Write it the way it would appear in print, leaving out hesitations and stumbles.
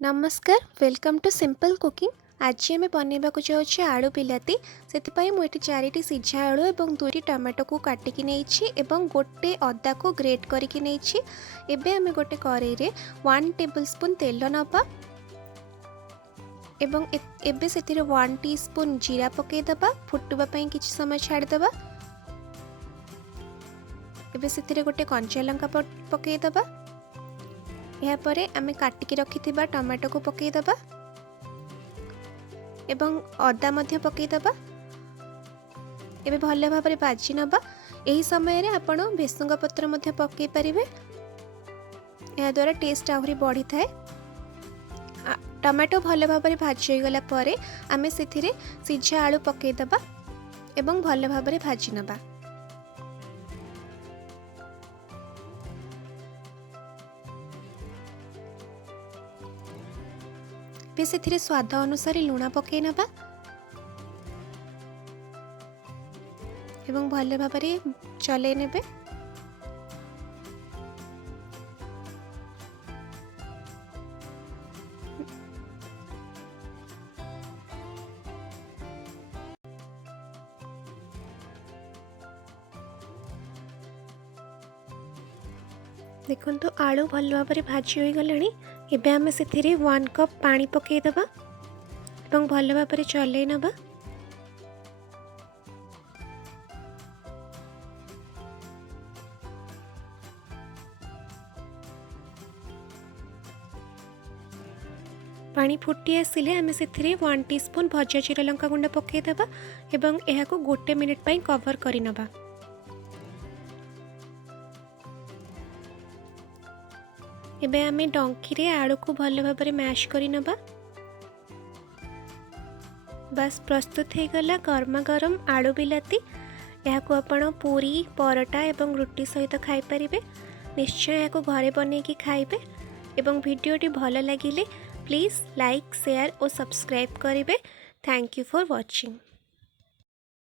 नमस्कार welcome to simple cooking. आज आम बनवा जाऊँ आलू बिलाती से मुझे 4टी सिझा आलू और 2टी टमाटो को काटिकी नहीं गोटे अदा को ग्रेट करके नहीं। एबे आम गोटे कड़ाई रे 1 टेबल स्पून तेल नवा एवं एबे से 1 टीस्पून जीरा पकईदबा फुटवाई कि समय छाड़देबा। एबे से गोटे कंचा लंका पकईदबा। यापर आम काटिकी रखि टमाटो को पकईदबा एवं अदा मध्य पकईदबा। एबे भल भाव में भाजी नबा। यही समय आपण भेसुंगा पत्र मध्य पकई पारिबे, या द्वारा टेस्ट आहरी बढ़ी थाए। टमाटो भल भाव में भाजी हो गला परे आम से सिझा आलू पकईदबा एवं भल भाव में भाजी नबा। से स्वाद अनुसार लुण पकई नबा एवं भल भाव में चले नेबे। देखो तो आलू भल भाव में भाजी हो गलानी। एबे आम से 1 कप पानी पकईदबा एवं भल भाव में चलई नबा। पानी फुटी आसिले आम से 1 टीस्पून भजा जीरा लंका गुंड पकईदबा एवं यह को गोटे मिनिट पई कवर करी नबा। एबे आमे डंकी रे आलू को भल भाव में मैश करी नबा। बस प्रस्तुत हो गला गर्मा गरम आलू बिलाती। यह को आपण पूरी परोटा एवं रुटी सहित खाई परिबे। निश्चय यह को घरे बने की खाइबे एवं वीडियोटी भल लगिले प्लीज लाइक शेयर और सब्सक्राइब करिवे। Thank you for watching.